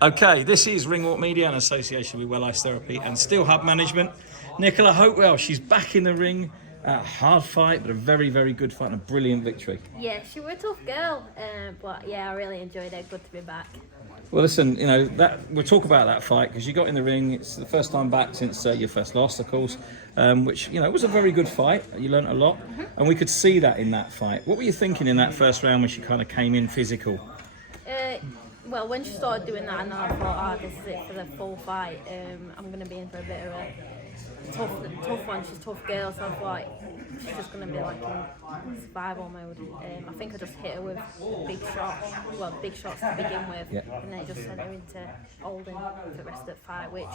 Okay, this is Ringwalk Media in association with Well Ice Therapy and Steel Hub Management. Nicola Hopewell, she's back in the ring. A hard fight, but a very, very good fight and a brilliant victory. Yeah, she was a tough girl, but yeah, I really enjoyed it. Good to be back. Well, listen, you know, we'll talk about that fight because you got in the ring. It's the first time back since your first loss, of course, which, you know, was a very good fight. You learnt a lot, and we could see that in that fight. What were you thinking in that first round when she kind of came in physical? Well, when she started doing that, and I thought, this is it for the full fight. I'm going to be in for a bit of a tough one. She's a tough girl, so I thought she's just going to be like in survival mode. I think I just hit her with big shots to begin with, and then it just sent her into holding for the rest of the fight, which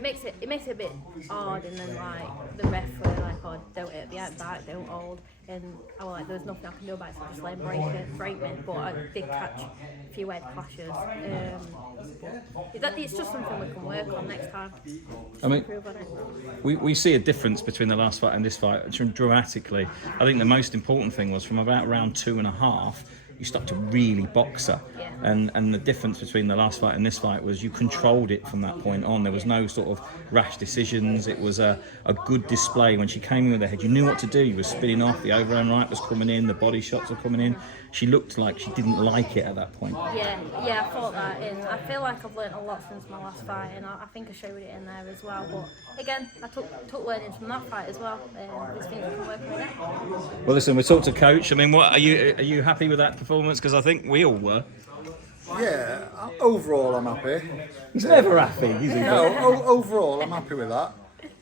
makes it a bit hard. And then like the ref were like, "Oh, don't hit the back, don't hold." And I was like, there was nothing I can do about it, so I just let him break me. But I did catch a few head clashes. It's just something we can work on next time. I mean, we see a difference between the last fight and this fight dramatically. I think the most important thing was from about round 2.5, you start to really box her. And the difference between the last fight and this fight was you controlled it from that point on. There was no sort of rash decisions. It was a good display. When she came in with her head, you knew what to do. You were spinning off, the overhand right was coming in, the body shots were coming in. She looked like she didn't like it at that point. Yeah, I thought that, and I feel like I've learnt a lot since my last fight, and I think I showed it in there as well. But again, I took learnings from that fight as well. These things can work with it. Well, listen, we talked to coach. I mean, what are you happy with that performance? Because I think we all were. Yeah, overall I'm happy. He's never happy, is he? No, overall I'm happy with that.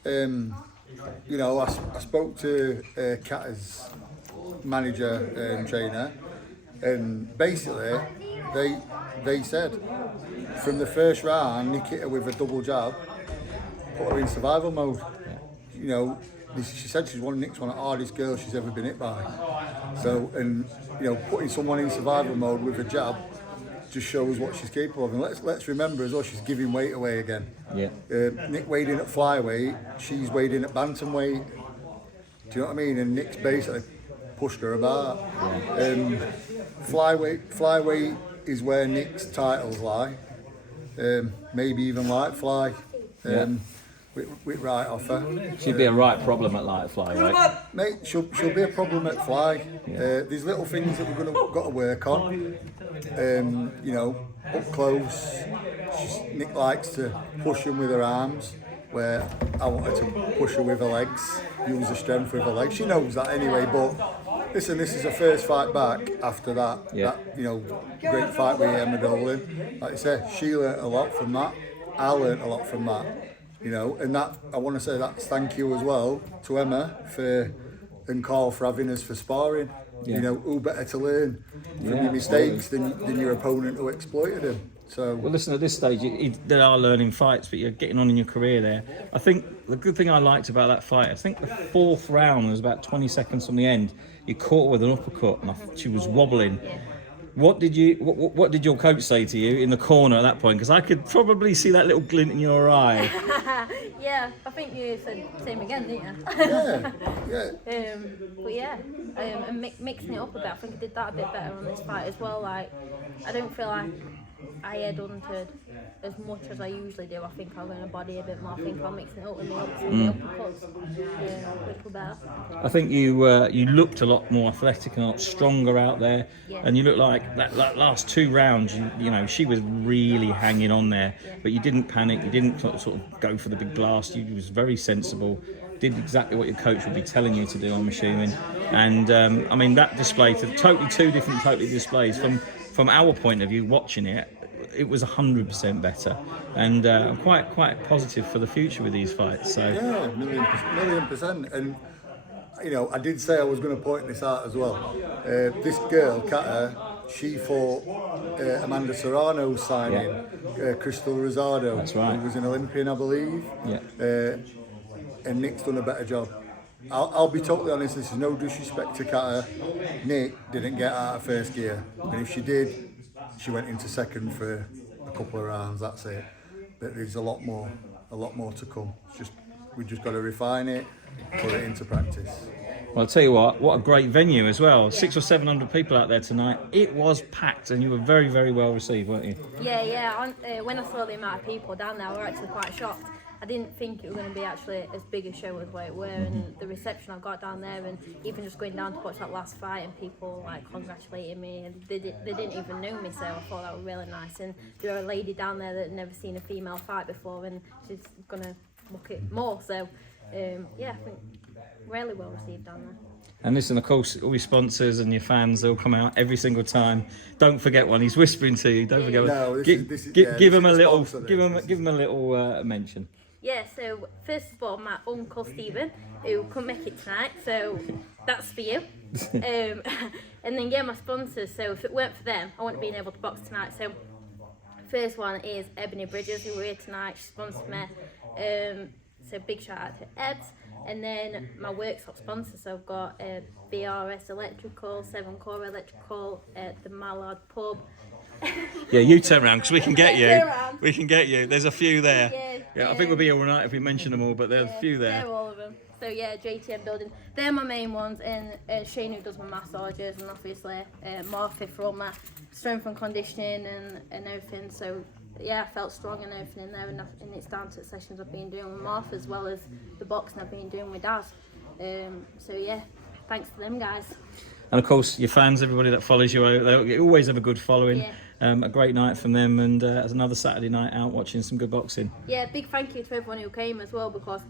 You know, I spoke to Kata's manager and trainer, and basically they said from the first round, Nick hit her with a double jab, put her in survival mode. You know, she said she's one of the hardest girls she's ever been hit by. So, and you know, putting someone in survival mode with a jab just shows what she's capable of. And let's remember as well, she's giving weight away again. Yeah. Nick weighed in at flyweight, she's weighed in at bantamweight. Do you know what I mean? And Nick's basically pushed her about. Yeah. Flyweight is where Nick's titles lie. Maybe even light fly. With right offer. She'd be a right problem at light fly, right? Mate, she'll be a problem at fly. There's little things that we're got to work on. You know, up close. Nick likes to push him with her arms, where I want her to push her with her legs, use the strength with her legs. She knows that anyway, but listen, this is her first fight back after that. That, you know, great fight with Emma Dolan. Like I said, she learnt a lot from that. I learnt a lot from that. You know, and that I want to say that's thank you as well to Emma and Carl for having us for sparring. You know, who better to learn from your mistakes than your opponent who exploited him. So, well, listen, at this stage, there are learning fights, but you're getting on in your career there. I think the good thing I liked about that fight, I think the fourth round was about 20 seconds from the end. You caught her with an uppercut, and she was wobbling. What did your coach say to you in the corner at that point? Because I could probably see that little glint in your eye. Yeah, I think you said the same again, didn't you? yeah. But yeah, and mixing it up a bit, I think I did that a bit better on this fight as well. Like, I don't feel like I headhunted as much as I usually do. I think I'll learn a body a bit more. I think I'll mix it up with the uppercuts a little better. I think you looked a lot more athletic and a lot stronger out there, and you looked like that last 2 rounds. You know, she was really hanging on there, but you didn't panic. You didn't sort of go for the big blast. You was very sensible. Did exactly what your coach would be telling you to do, I'm assuming. And I mean, that display to two different displays from our point of view, watching it. It was 100% better, and I'm quite positive for the future with these fights. So yeah, million percent. And you know, I did say I was going to point this out as well. This girl, Kata, she fought Amanda Serrano's signing, Crystal Rosado. That's right. Who was an Olympian, I believe. Yeah. And Nick's done a better job. I'll be totally honest. This is no disrespect to Kata. Nick didn't get out of first gear, and if she did, she went into second for a couple of rounds. That's it. But there's a lot more to come. We just got to refine it, put it into practice. Well, I'll tell you what a great venue as well. 600 or 700 people out there tonight. It was packed, and you were very, very well received, weren't you? Yeah. When I saw the amount of people down there, I was actually quite shocked. I didn't think it was going to be actually as big a show as what it were, and the reception I got down there, and even just going down to watch that last fight, and people like congratulating me, and they didn't even know me, so I thought that was really nice. And there was a lady down there that had never seen a female fight before, and she's gonna book it more. So yeah, I think really well received down there. And listen, of course, all your sponsors and your fans, they'll come out every single time. Don't forget one. He's whispering to you. Don't forget one. No, give him a little. Give him a little mention. Yeah, so first of all, my uncle Stephen, who couldn't make it tonight, so that's for you. And then my sponsors, so if it weren't for them, I wouldn't have been able to box tonight. So first one is Ebanie Bridges, who were here tonight. She sponsored me. So big shout out to Ebs. And then my workshop sponsors, so I've got BRS Electrical, 7 Core Electrical, the Mallard Pub. Yeah, you turn around because we can get you. Turn around. We can get you. There's a few there. Yeah, I think we'll be all right if we mention them all, but there's a few there. They're all of them. So yeah, JTM Building. They're my main ones, and Shane, who does my massages, and obviously Martha for all my strength and conditioning and everything. So yeah, I felt strong and everything in there, and it's down to the sessions I've been doing with Martha as well as the boxing I've been doing with Daz. So yeah, thanks to them guys. And of course, your fans, everybody that follows you, they always have a good following. Yeah. A great night from them, and as another Saturday night out watching some good boxing. Yeah, big thank you to everyone who came as well, because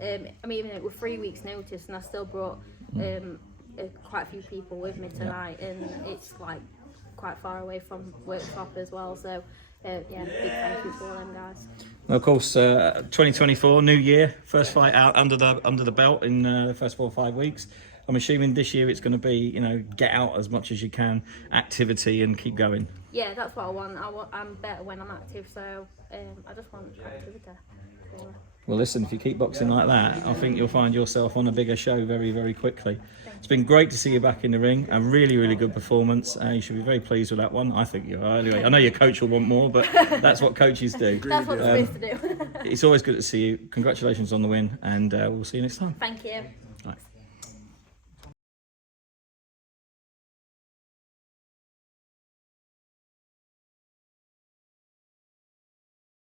I mean, it was 3 weeks' notice, and I still brought quite a few people with me tonight, and it's like quite far away from workshop as well. So yeah, big thank you to all them guys. Well, of course, 2024, new year, first fight out under the belt in the first 4 or 5 weeks. I'm assuming this year it's going to be, get out as much as you can, activity, and keep going. Yeah, that's what I want. I'm better when I'm active, so I just want activity. Yeah. Well, listen, if you keep boxing like that, I think you'll find yourself on a bigger show very, very quickly. It's been great to see you back in the ring. A really, really good performance. You should be very pleased with that one. I think you are. Anyway, I know your coach will want more, but that's what coaches do. That's what they're supposed to do. It's always good to see you. Congratulations on the win, and we'll see you next time. Thank you.